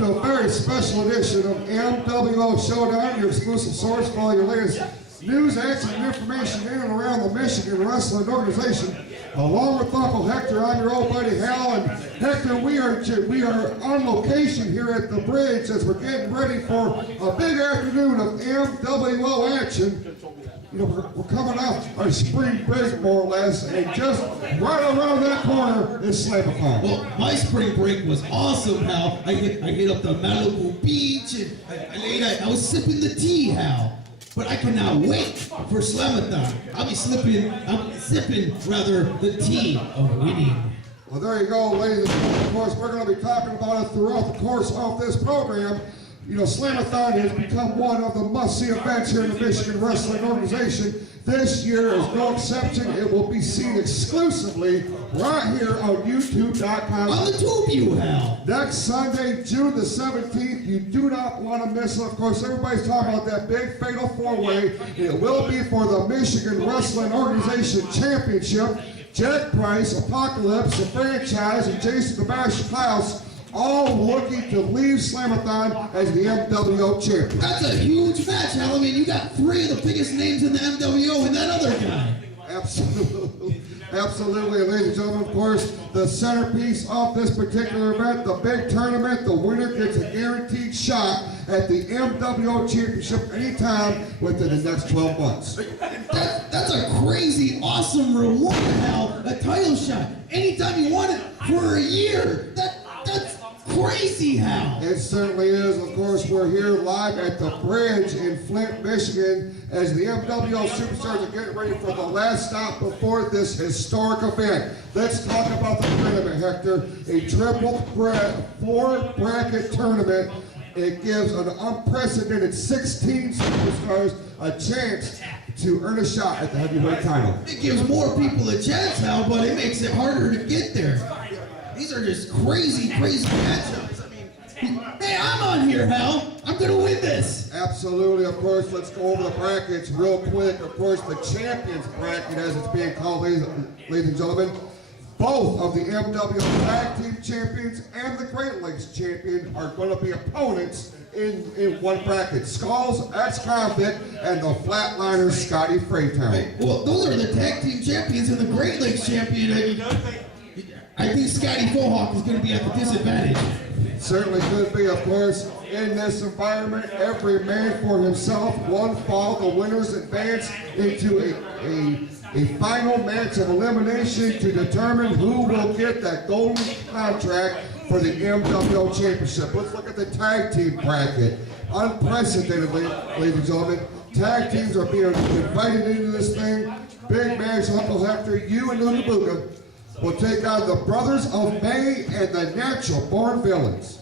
to a very special edition of MWO Showdown, your exclusive source for all your latest news, action, and information in and around the Michigan Wrestling Organization. Along with Uncle Hector, I'm your old buddy Hal, and Hector, we are on location here at the bridge as we're getting ready for a big afternoon of MWO action. You know, we're coming off our spring break, more or less, and just right around that corner is Slam-a-Thon. Well, my spring break was awesome, Hal. I hit up the Malibu beach, and I was sipping the tea, Hal. But I cannot wait for Slam-a-Thon. I'll be sipping the tea of winning. Well, there you go, ladies and gentlemen. Of course, we're going to be talking about it throughout the course of this program. You know, Slam-a-Thon has become one of the must-see events here in the Michigan Wrestling Organization. This year is no exception. It will be seen exclusively right here on YouTube.com. On the tube, you Hal. Next Sunday, June the 17th. You do not want to miss it. Of course, everybody's talking about that big fatal four-way. It will be for the Michigan Wrestling Organization Championship. Jack Price, Apocalypse, the franchise, and Jason Kamash Klaus all looking to leave Slam-a-Thon as the MWO champion. That's a huge match, Hal. I mean, you got three of the biggest names in the MWO and that other guy. Absolutely. Absolutely, ladies and gentlemen, of course, the centerpiece of this particular event, the big tournament, the winner gets a guaranteed shot at the MWO Championship anytime within the next 12 months. That's a crazy, awesome reward, Hal. A title shot. Anytime you want it for a year. That's crazy, Hal. It certainly is. Of course, we're here live at the bridge in Flint, Michigan, as the MWO Superstars are getting ready for the last stop before this historic event. Let's talk about the tournament, Hector. A triple four-bracket tournament. It gives an unprecedented 16 superstars a chance to earn a shot at the heavyweight title. It gives more people a chance, Hal, but it makes it harder to get there. These are just crazy matchups. I mean, hey, I'm on here, Hal. I'm going to win this. Absolutely. Of course, let's go over the brackets real quick. Of course, the champions bracket, as it's being called, ladies and gentlemen. Both of the MWO Tag Team Champions and the Great Lakes Champion are going to be opponents in one bracket. Skulls, ex-convict, and the Flatliners, Scotty Fraytown. Hey, well, those are the Tag Team Champions and the Great Lakes Champion. I think Scotty Fraytown is going to be at the disadvantage. Certainly could be, of course. In this environment, every man for himself. One fall, the winners advance into a final match of elimination to determine who will get that golden contract for the MWO Championship. Let's look at the tag team bracket. Unprecedentedly, ladies and gentlemen, tag teams are being invited into this thing. Big match, Uncle Hector, you and Lundabuga will take on the Brothers of May and the Natural Born Villains.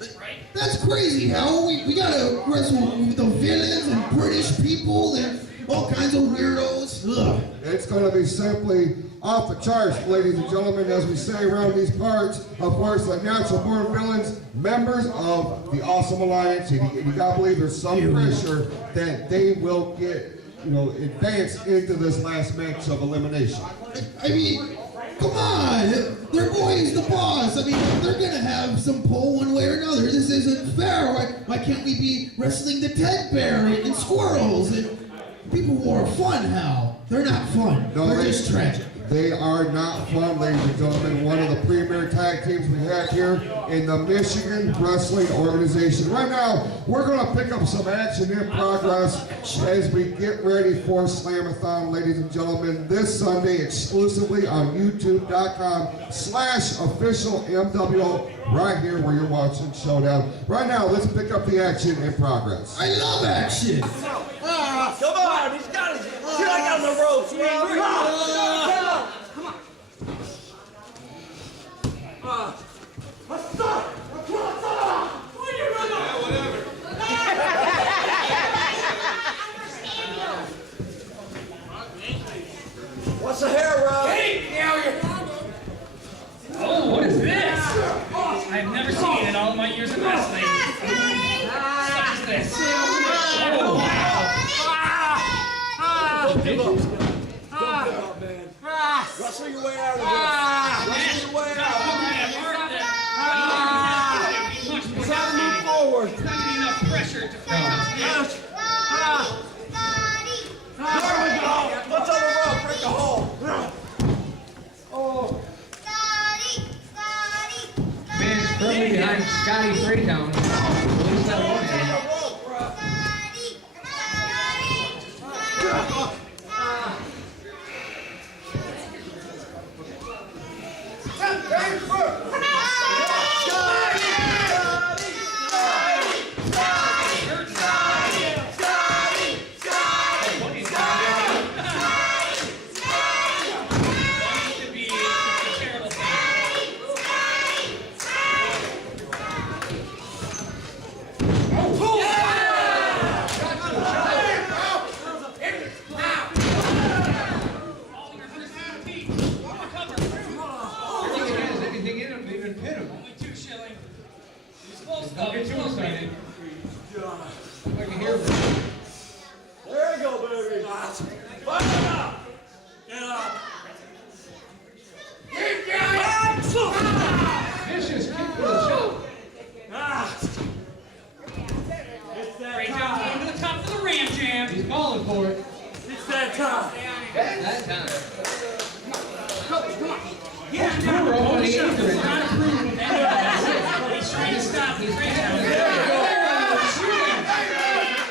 That's crazy, Hal. We gotta wrestle with the villains and British people and all kinds of weirdos. Ugh. It's gonna be simply off the charts, ladies and gentlemen, as we say around these parts. Of course, the Natural Born Villains, members of the Awesome Alliance, and you gotta believe there's some pressure that they will get, advance into this last match of elimination. I mean, come on, their boy is the boss. I mean, they're gonna have some pull one way or another. This isn't fair. Why can't we be wrestling the teddy bear and squirrels and people who are fun, Hal? They're not fun. No, they're just tragic. They are not fun, ladies and gentlemen. One of the premier tag teams we have here in the Michigan Wrestling Organization. Right now, we're going to pick up some action in progress as we get ready for Slam-a-Thon, ladies and gentlemen, this Sunday exclusively on YouTube.com/official MWO, right here where you're watching Showdown. Right now, let's pick up the action in progress. I love action. Come on, he's got it. She like on the ropes. Come on. What's the hair, Rob? Oh, what is this? I've never seen it in all my years of wrestling. What is this? Oh, wow. Scotty Fraytown. Release that one hand. Don't get too excited. I can hear it. There you go, baby. Fire it up. Get up. Keep going. Vicious kick for the choke. It's that Fraytown time. going to the top of the ram jam. He's calling for it. It's that time. That time. Yeah, We're up on the apron. He's trying to stop the Fraytown.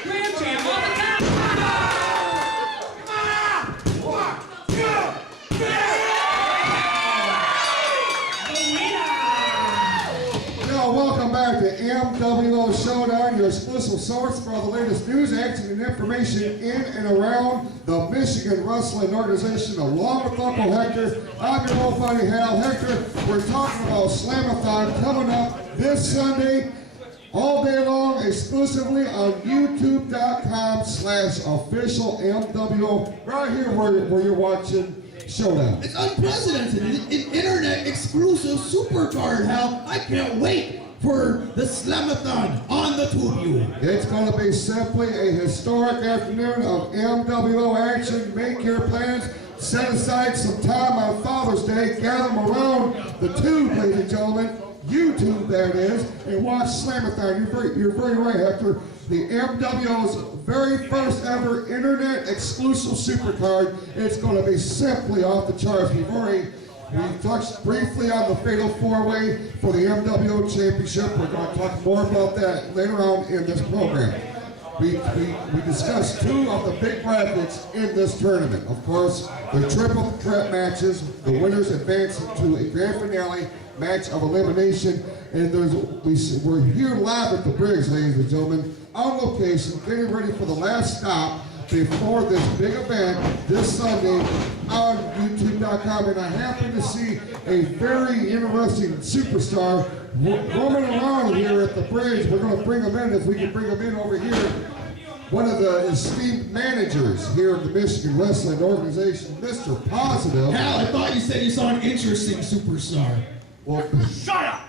Ram jam on the top. Now, welcome back to MWO Showdown, your exclusive source for all the latest news, action, and information in and around the Michigan Wrestling Organization, along with Uncle Hector. I'm your old buddy, Hal Hector. We're talking about Slam-a-Thon coming up this Sunday, all day long, exclusively on YouTube.com/official MWO, right here where you're watching Showdown. It's unprecedented. An internet exclusive supercard, Hal. I can't wait for the Slam-a-Thon on the Tube. It's going to be simply a historic afternoon of MWO action. Make your plans. Set aside some time on Father's Day. Gather them around the tube, ladies and gentlemen. YouTube, that is, and watch Slam-a-Thon. You're very right, Hector. The MWO's very first ever internet exclusive supercard. It's going to be simply off the charts. We touched briefly on the Fatal 4-Way for the MWO Championship. We're going to talk more about that later on in this program. We discussed two of the big brackets in this tournament. Of course, the triple threat matches. The winners advance to a grand finale match of elimination. And we're here live at the Briggs, ladies and gentlemen, on location, getting ready for the last stop before this big event this Sunday on YouTube.com. And I happen to see a very interesting superstar roaming around here at the Bridge. We're going to bring him in, if we can bring him in over here. One of the esteemed managers here of the Michigan Wrestling Organization, Mr. Positive. Hal, I thought you said you saw an interesting superstar. Well, Shut up.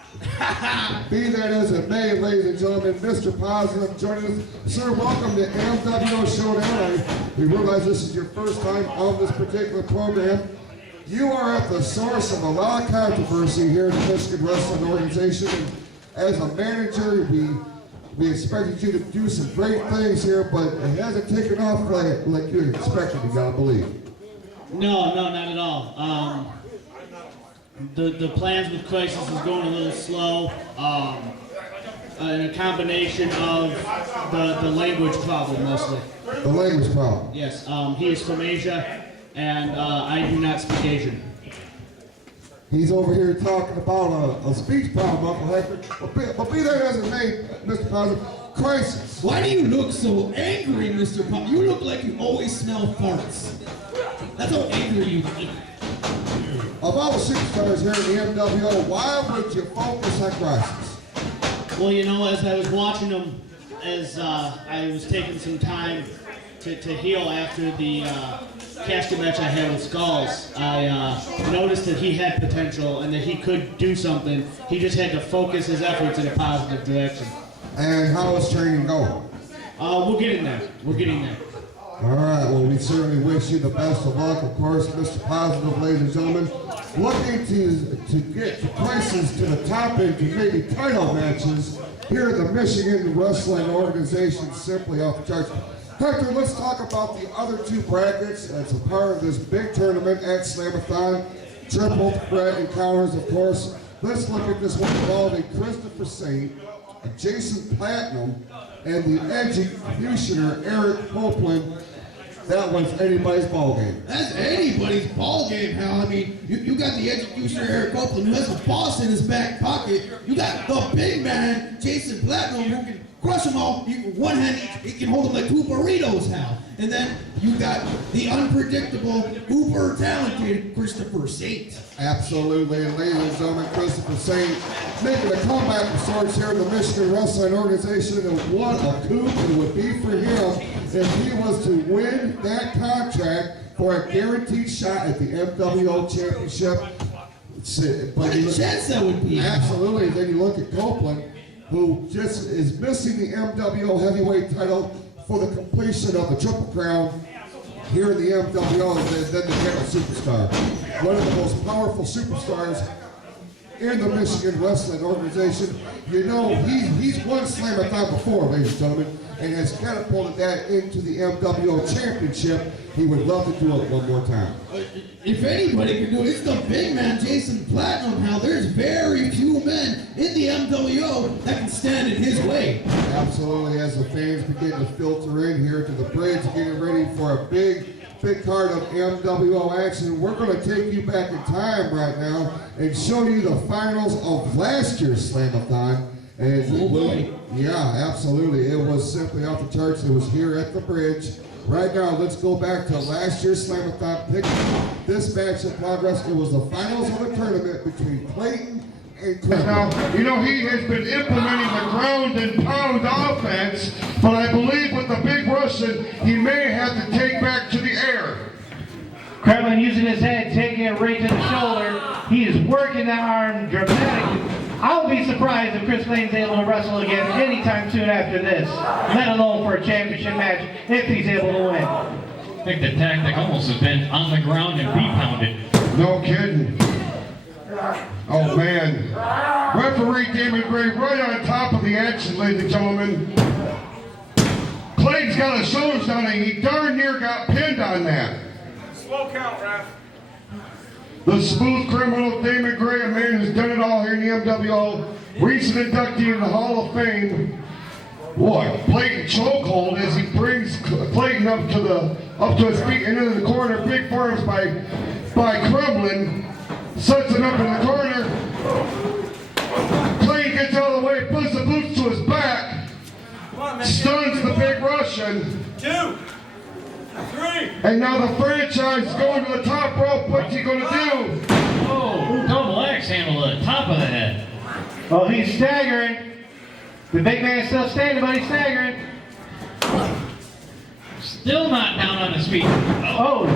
be that as it may, ladies and gentlemen, Mr. Positive joining us. Sir, welcome to MWO Showdown. We realize this is your first time on this particular program. You are at the source of a lot of controversy here in the Michigan Wrestling Organization. And as a manager, we expected you to do some great things here, but it hasn't taken off like you expected, you gotta believe. No, not at all. The plans with Crisis is going a little slow, and a combination of the language problem mostly. The language problem. Yes, he is from Asia, and I do not speak Asian. He's over here talking about a speech problem, Uncle Hector. But be that as it may, Mr. Positive, Crisis. Why do you look so angry, Mr. Pop? You look like you always smell farts. That's how angry you look. Of all the superstars here in the MWO, why would you focus on Crisis? Well, you know, as I was watching him, as I was taking some time to heal after the casting match I had with Skulls, I noticed that he had potential and that he could do something. He just had to focus his efforts in a positive direction. And how is training going? We're getting there. We're getting there. All right, well, we certainly wish you the best of luck. Of course, Mr. Positive, ladies and gentlemen, looking to get Crisis to the top into maybe title matches here at the Michigan Wrestling Organization, simply off the charts. Hector, let's talk about the other two brackets that's a part of this big tournament at Slam-a-Thon. Triple threat encounters, of course. Let's look at this one involving Christopher Saint Jason Platinum and the executioner Eric Copeland, that was anybody's ball game. That's anybody's ball game, Hal. I mean, you got the executioner Eric Copeland who has the boss in his back pocket. You got the big man Jason Platinum who can crush them all. One hand, he can hold them like 2 burritos, Hal. And then you got the unpredictable, uber talented Christopher Saint. Absolutely, and ladies and gentlemen, Christopher Saint making a comeback of sorts here in the Michigan Wrestling Organization, and what a coup it would be for him if he was to win that contract for a guaranteed shot at the MWO Championship. What a chance that would be. Absolutely, then you look at Copeland, who just is missing the MWO heavyweight title for the completion of the Triple Crown here in the MWO, and then the Camel Superstar. One of the most powerful superstars in the Michigan Wrestling Organization. You know, he's won Slam-a-Thon before, ladies and gentlemen, and has catapulted that into the MWO Championship. He would love to do it one more time. If anybody can do it, it's the big man, Jason Platinum. Now, there's very few men in the MWO that can stand in his way. Absolutely, as the fans begin to filter in here to the bridge, getting ready for a big card of MWO action. We're going to take you back in time right now and show you the finals of last year's Slam-a-Thon. And yeah, absolutely. It was simply off the charts. It was here at the bridge. Right now, let's go back to last year's Slam-a-Thon pick. This match in progress, it was the finals of the tournament between Clayton and Kremlin. Now, you know, he has been implementing the ground and pound offense, but I believe with the big Russian, he may have to take back to the air. Kremlin using his head, taking it right to the shoulder. He is working the arm dramatically. I'll be surprised if Chris Lane's able to wrestle again anytime soon after this, let alone for a championship match if he's able to win. I think the tactic almost has been on the ground and be pounded. No kidding. Oh man. Referee Damon Gray right on top of the action, ladies and gentlemen. Clayton's got his shoulders down and he darn near got pinned on that. Slow count, ref. The smooth criminal Damon Gray, a man who's done it all here in the MWO, recent inductee in the Hall of Fame. Boy, Clayton chokehold as he brings Clayton up to his feet and into the corner. Big forms by Kremlin. Sets him up in the corner. Clayton gets out of the way, puts the boots to his back, stuns the big Russian. 2, 3. And now the franchise is going to the top rope. What's he going to do? Oh, double axe handle to the top of the head. Well, he's staggering. The big man's still standing, but he's staggering. Still not down on his feet. Oh,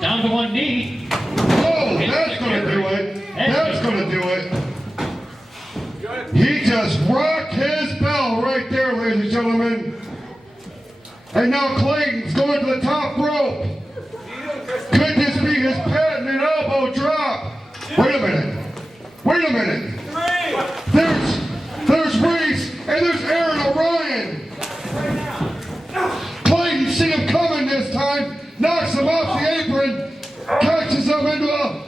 Down to one knee. Oh, that's going to do it. That's going to do it. He just rocked his bell right there, ladies and gentlemen. And now Clayton's going to the top rope. Could this be his patented elbow drop? Wait a minute. Wait a minute. 3. There's Reese and there's Aaron Orion. Clayton see him coming this time, knocks him off the apron, catches him into a